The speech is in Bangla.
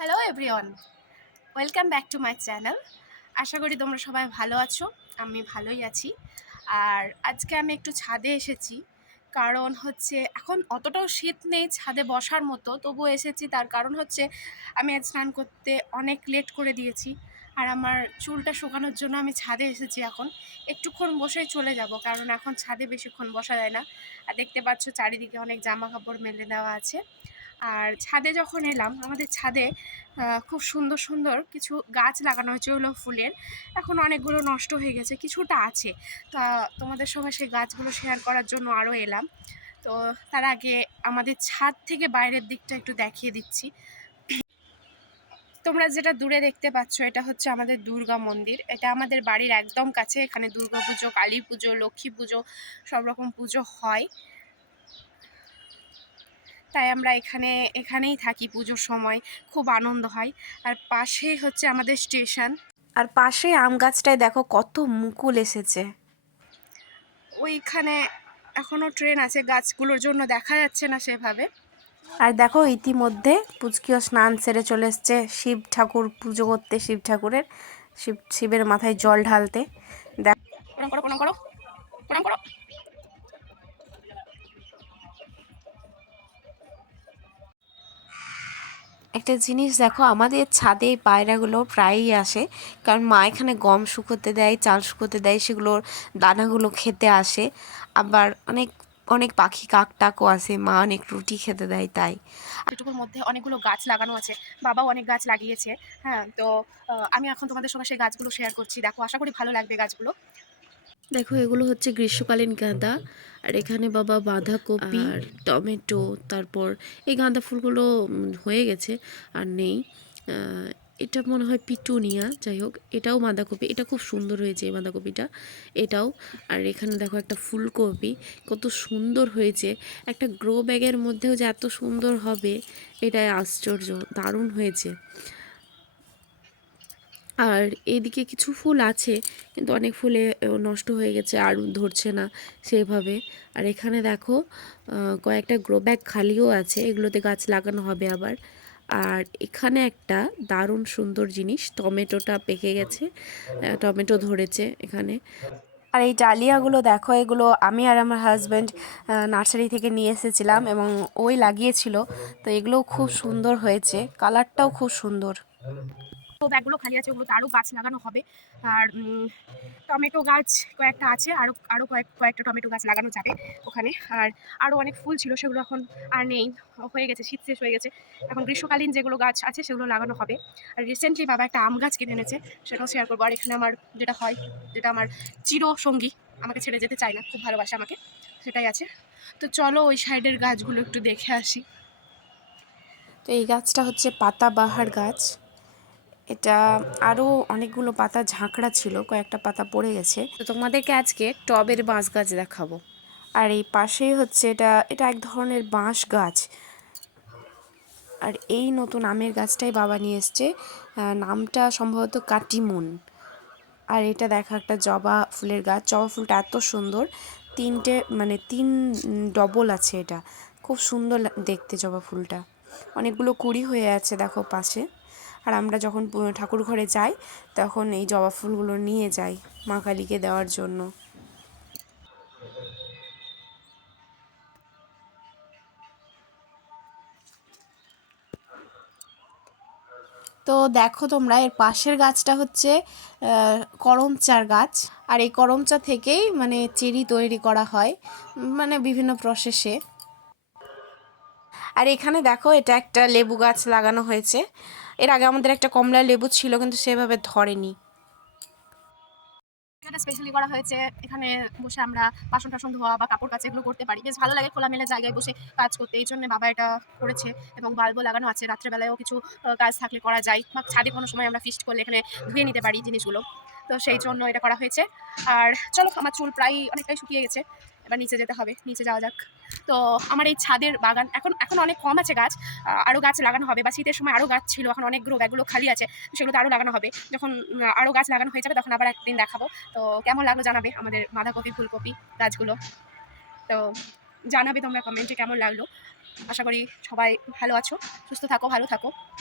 Hello everyone, welcome back to my channel. আশা করি তোমরা সবাই ভালো আছো। আমি ভালোই আছি। আর আজকে আমি একটু ছাদে এসেছি, কারণ হচ্ছে এখন অতটাও শীত নেই ছাদে বসার মতো, তবুও এসেছি। তার কারণ হচ্ছে আমি আজ স্নান করতে অনেক লেট করে দিয়েছি, আর আমার চুলটা শুকানোর জন্য আমি ছাদে এসেছি। এখন একটুক্ষণ বসেই চলে যাব, কারণ এখন ছাদে বেশিক্ষণ বসা যায় না। আর দেখতে পাচ্ছ চারিদিকে অনেক জামা কাপড় মেলে দেওয়া আছে। আর ছাদে যখন এলাম, আমাদের ছাদে খুব সুন্দর সুন্দর কিছু গাছ লাগানো হয়েছে ওগুলো ফুলের। এখন অনেকগুলো নষ্ট হয়ে গেছে, কিছুটা আছে। তা তোমাদের সঙ্গে সেই গাছগুলো শেয়ার করার জন্য আরও এলাম। তো তার আগে আমাদের ছাদ থেকে বাইরের দিকটা একটু দেখিয়ে দিচ্ছি। তোমরা যেটা দূরে দেখতে পাচ্ছ, এটা হচ্ছে আমাদের দুর্গা মন্দির। এটা আমাদের বাড়ির একদম কাছে। এখানে দুর্গা পুজো, কালী পুজো, লক্ষ্মী পুজো, সব রকম পুজো হয়। তাই আমরা এখানেই থাকি পুজোর সময়, খুব আনন্দ হয়। আর পাশেই হচ্ছে আমাদের স্টেশন। আর পাশে আম গাছটায় দেখো কত মুকুল এসেছে। ওইখানে এখনো ট্রেন আছে, গাছগুলোর জন্য দেখা যাচ্ছে না সেভাবে। আর দেখো ইতিমধ্যে পুচকিও স্নান সেরে চলে এসছে শিব ঠাকুর পুজো করতে, শিবের মাথায় জল ঢালতে। প্রণাম করো, প্রণাম করো, প্রণাম করো। একটা জিনিস দেখো, আমাদের ছাদে এই পায়রাগুলো প্রায়ই আসে, কারণ মা এখানে গম শুকোতে দেয়, চাল শুকোতে দেয়, সেগুলোর দানাগুলো খেতে আসে। আবার অনেক অনেক পাখি কাকটাকও আসে, মা অনেক রুটি খেতে দেয় তাই। এটুকুর মধ্যে অনেকগুলো গাছ লাগানো আছে, বাবাও অনেক গাছ লাগিয়েছে। হ্যাঁ, তো আমি এখন তোমাদের সঙ্গে সেই গাছগুলো শেয়ার করছি। দেখো, আশা করি ভালো লাগবে গাছগুলো। দেখো এগুলো হচ্ছে গ্রীষ্মকালীন গাঁদা। আর এখানে বাবা বাঁধাকপি আর টমেটো, তারপর এই গাঁদা ফুলগুলো হয়ে গেছে আর নেই। এটা মনে হয় পিটুনিয়া, যাই হোক এটাও বাঁধাকপি, এটা খুব সুন্দর হয়েছে এই বাঁধাকপিটা, এটাও। আর এখানে দেখো একটা ফুলকপি, কত সুন্দর হয়েছে। একটা গ্রো ব্যাগের মধ্যেও যে এত সুন্দর হবে, এটাই আশ্চর্য, দারুণ হয়েছে। আর এদিকে কিছু ফুল আছে, কিন্তু অনেক ফুলে নষ্ট হয়ে গেছে, আর ধরছে না সেভাবে। আর এখানে দেখো কয়েকটা গ্রো ব্যাগ খালিও আছে, এগুলোতে গাছ লাগানো হবে আবার। আর এখানে একটা দারুণ সুন্দর জিনিস, টমেটোটা পেকে গেছে, টমেটো ধরেছে এখানে। আর এই ডালিয়াগুলো দেখো, এগুলো আমি আর আমার হাজব্যান্ড নার্সারি থেকে নিয়ে এসেছিলাম এবং ওই লাগিয়েছিল। তো এগুলোও খুব সুন্দর হয়েছে, কালারটাও খুব সুন্দর। তো ব্যাগগুলো খালি আছে, ওগুলোতে আরও গাছ লাগানো হবে। আর টমেটো গাছ কয়েকটা আছে, আরও আরও কয়েকটা টমেটো গাছ লাগানো যাবে ওখানে। আর আরও অনেক ফুল ছিল, সেগুলো এখন আর নেই, হয়ে গেছে, শীত শেষ হয়ে গেছে। এখন গ্রীষ্মকালীন যেগুলো গাছ আছে সেগুলো লাগানো হবে। আর রিসেন্টলি বাবা একটা আম গাছ কিনে এনেছে, সেটাও শেয়ার করবো। আর এখানে আমার যেটা আমার চিরসঙ্গী, আমাকে ছেড়ে যেতে চায় না, খুব ভালোবাসে আমাকে, সেটাই আছে। তো চলো ওই সাইডের গাছগুলো একটু দেখে আসি। তো এই গাছটা হচ্ছে পাতাবাহার গাছ। এটা আরও অনেকগুলো পাতা ঝাঁকড়া ছিল, কয়েকটা পাতা পড়ে গেছে। তো তোমাদেরকে আজকে টবের বাঁশ গাছ দেখাবো। আর এই পাশেই হচ্ছে এটা এটা এক ধরনের বাঁশ গাছ। আর এই নতুন আমের গাছটাই বাবা নিয়ে এসছে, নামটা সম্ভবত কাটিমুন। আর এটা দেখা একটা জবা ফুলের গাছ, জবা ফুলটা এত সুন্দর, তিনটে মানে তিন ডবল আছে, এটা খুব সুন্দর দেখতে জবা ফুলটা। অনেকগুলো কুঁড়ি হয়ে আছে দেখো পাশে। আর আমরা যখন ঠাকুর ঘরে যাই, তখন এই জবা ফুলগুলো নিয়ে যাই মা কালীকে দেওয়ার জন্য। তো দেখো তোমরা, এর পাশের গাছটা হচ্ছে করমচার গাছ। আর এই করমচা থেকেই মানে চেরি তৈরি করা হয়, মানে বিভিন্ন প্রসেসে। আর এখানে দেখো এটা একটা লেবু গাছ লাগানো হয়েছে। এর আগে আমাদের একটা কমলা লেবু ছিল, কিন্তু সেভাবে ধরেনি। এটা স্পেশালি করা হয়েছে, এখানে বসে আমরা বাসন টাসন ধোয়া বা কাপড় কাচা এগুলো করতে পারি, বেশ ভালো লাগে খোলামেলা জায়গায় বসে কাজ করতে। এই জন্য বাবা এটা করেছে, এবং বাল্বও লাগানো আছে, রাত্রেবেলায়ও কিছু কাজ থাকলে করা যায়, বা ছাদে কোনো সময় আমরা ফিস্ট করলে এখানে ধুয়ে নিতে পারি জিনিসগুলো। তো সেই জন্য এটা করা হয়েছে। আর চলো, আমার চুল প্রায় অনেকটাই শুকিয়ে গেছে, এবার নিচে যেতে হবে, নিচে যাওয়া যাক। তো আমার এই ছাদের বাগান এখন এখন অনেক কম আছে গাছ, আরও গাছ লাগানো হবে, বা শীতের সময় আরও গাছ ছিল, এখন অনেক গ্রো ব্যাগগুলো খালি আছে, সেগুলোতে আরও লাগানো হবে। যখন আরও গাছ লাগানো হয়ে যাবে, তখন আবার একদিন দেখাবো। তো কেমন লাগলো জানাবে আমাদের বাঁধাকপি, ফুলকপি গাছগুলো। তো জানাবে তোমরা কমেন্টে কেমন লাগলো। আশা করি সবাই ভালো আছো, সুস্থ থাকো, ভালো থাকো।